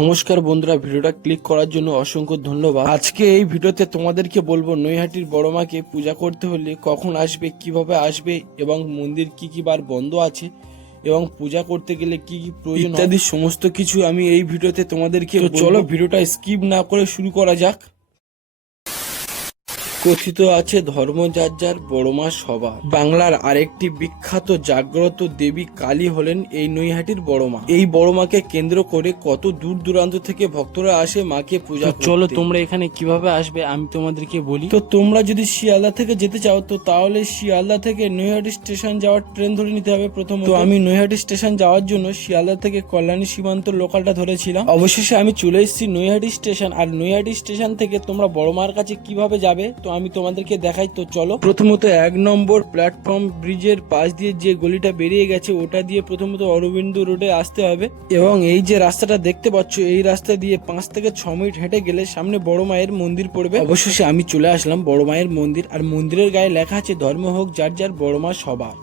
নমস্কার বন্ধুরা, ভিডিওটা ক্লিক করার জন্য অসংখ্য ধন্যবাদ। আজকে এই ভিডিওতে তোমাদেরকে বলবো নৈহাটির বড় মাকে পূজা করতে হলে কখন আসবে, কিভাবে আসবে এবং মন্দির কি কি বার বন্ধ আছে এবং পূজা করতে গেলে কি কি প্রয়োজন ইত্যাদি সমস্ত কিছু আমি এই ভিডিওতে তোমাদেরকে বলবো। চলো ভিডিওটা স্কিপ না করে শুরু করা যাক। কথিত আছে ধর্ম যার যার, বড় মা সবার। বাংলার আরেকটি বিখ্যাত জাগ্রত দেবী কালী হলেন এই নৈহাটির বড় মা। এই বড় মাকে কেন্দ্র করে কত দূর দূরান্ত থেকে ভক্তরা আসে মাকে পূজা করতে। চলো তোমরা এখানে কিভাবে আসবে আমি তোমাদেরকে বলি। তো তোমরা যদি শিয়ালদা থেকে যেতে চাও তো তাহলে শিয়ালদা থেকে নৈহাটি স্টেশন যাওয়ার ট্রেন ধরে নিতে হবে প্রথমত। তো আমি নৈহাটি স্টেশন যাওয়ার জন্য শিয়ালদা থেকে কল্যাণী সীমান্ত লোকালটা ধরেছিলাম। অবশেষে আমি চলে এসেছি নৈহাটি স্টেশন। আর নৈহাটি স্টেশন থেকে তোমরা বড় মার কাছে কিভাবে যাবে তো আমি তোমাদেরকে দেখাই। তো চলো, প্রথমত 1 নম্বর প্ল্যাটফর্ম ব্রিজের পাশ দিয়ে যে গলিটা বেরিয়ে গেছে ওটা দিয়ে প্রথমত অরবিন্দ রোডে আসতে হবে এবং এই যে রাস্তাটা দেখতে পাচ্ছ এই রাস্তা দিয়ে 5 থেকে 6 মিনিট হেঁটে গেলে সামনে বড় মায়ের মন্দির পড়বে। অবশেষে আমি চলে আসলাম বড় মায়ের মন্দির। আর মন্দিরের গায়ে লেখা আছে ধর্ম হোক যার যার, বড় মা সবার।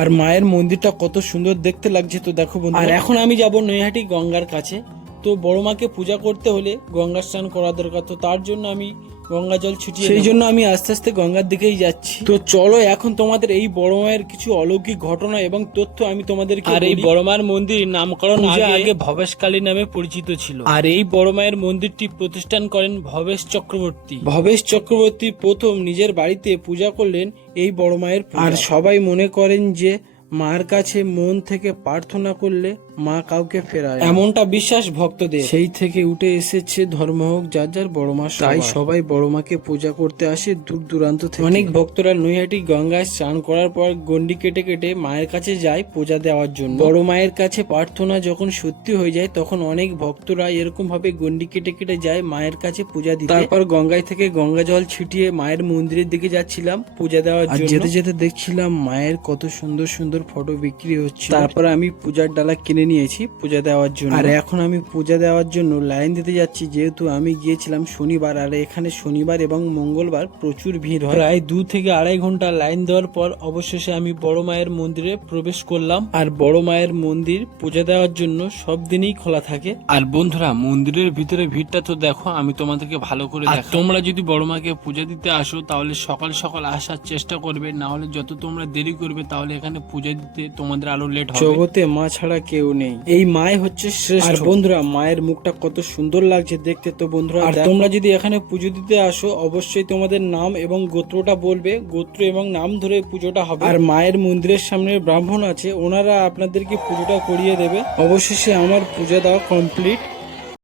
আর মায়ের মন্দিরটা কত সুন্দর দেখতে লাগছে তো দেখো বন্ধু। আর এখন আমি যাব নৈহাটি গঙ্গার কাছে। তো বড় মাকে পূজা করতে হলে গঙ্গা স্নান করা দরকার, তো তার জন্য আমি গঙ্গা জল ছিটিয়ে সেই জন্য আমি আস্তে আস্তে গঙ্গার দিকেই যাচ্ছি। তো চলো এখন তোমাদের এই বড় মায়ের কিছু অলৌকিক ঘটনা এবং তথ্য আমি তোমাদেরকে। আর এই বড় মায়ের মন্দির নামকরণ আগে ভবেশকালী নামে পরিচিত ছিল। আর এই বড় মায়ের মন্দিরটি প্রতিষ্ঠান করেন ভবেশ চক্রবর্তী। ভবেশ চক্রবর্তী প্রথম নিজের বাড়িতে পূজা করলেন এই বড় মায়ের। আর সবাই মনে করেন যে মার কাছে মন থেকে প্রার্থনা করলে মা কাউকে ফেরায়, এমনটা বিশ্বাস ভক্তদের। সেই থেকে উঠে এসেছে ধর্ম হোক যার যার, বড় মা সবার। তাই সবাই বড় মাকে পূজা করতে আসে দূর দূরান্ত থেকে। অনেক ভক্তরা নৈহাটি গঙ্গায় স্নান করার পর গন্ডি কেটে কেটে মায়ের কাছে যায় পূজা দেওয়ার জন্য। বড় মায়ের কাছে প্রার্থনা যখন সত্যি হয়ে যায় তখন অনেক ভক্তরা এরকম ভাবে গন্ডি কেটে কেটে যায় মায়ের কাছে পূজা দিতে। তারপর গঙ্গায় থেকে গঙ্গা জল ছিটিয়ে মায়ের মন্দিরের দিকে যাচ্ছিলাম পূজা দেওয়ার জন্য। যেতে যেতে দেখছিলাম মায়ের কত সুন্দর সুন্দর ফটো বিক্রি হচ্ছে। তারপর আমি পূজার ডালা কিনে নিয়েছি পূজা দেওয়ার জন্য। আর এখন আমি পূজা দেওয়ার জন্য লাইন দিতে যাচ্ছি, যেহেতু আমি গিয়েছিলাম শনিবার। আর এখানে শনিবার এবং মঙ্গলবার প্রচুর ভিড় হয়। প্রায় 2 থেকে 2.5 ঘন্টা লাইন দেওয়ার পর অবশেষে আমি বড় মায়ের মন্দিরে প্রবেশ করলাম। আর বড় মায়ের মন্দির পূজা দেওয়ার জন্য সব দিনই খোলা থাকে। আর বন্ধুরা মন্দিরের ভিতরে ভিড়টা তো দেখো, আমি তোমাদেরকে ভালো করে দেখাই। তোমরা যদি বড় মাকে পূজা দিতে আসো তাহলে সকাল সকাল আসার চেষ্টা করবে, না হলে যত তোমরা দেরি করবে তাহলে এখানে পূজা দিতে তোমাদের আরো লেট হবে। জগতে মা ছাড়া কেউ নেই, এই মাই হচ্ছে শ্রেষ্ঠ। আর বন্ধুরা মায়ের মুখটা কত সুন্দর লাগছে দেখতে। তো বন্ধুরা আর তোমরা যদি এখানে পুজো দিতে আসো অবশ্যই তোমাদের নাম এবং গোত্রটা বলবে, গোত্র এবং নাম ধরে পুজোটা হবে। আর মায়ের মন্দিরের সামনে ব্রাহ্মণ আছে, ওনারা আপনাদেরকে পুজোটা করিয়ে দেবে। অবশেষে আমার পূজা দেওয়া কমপ্লিট।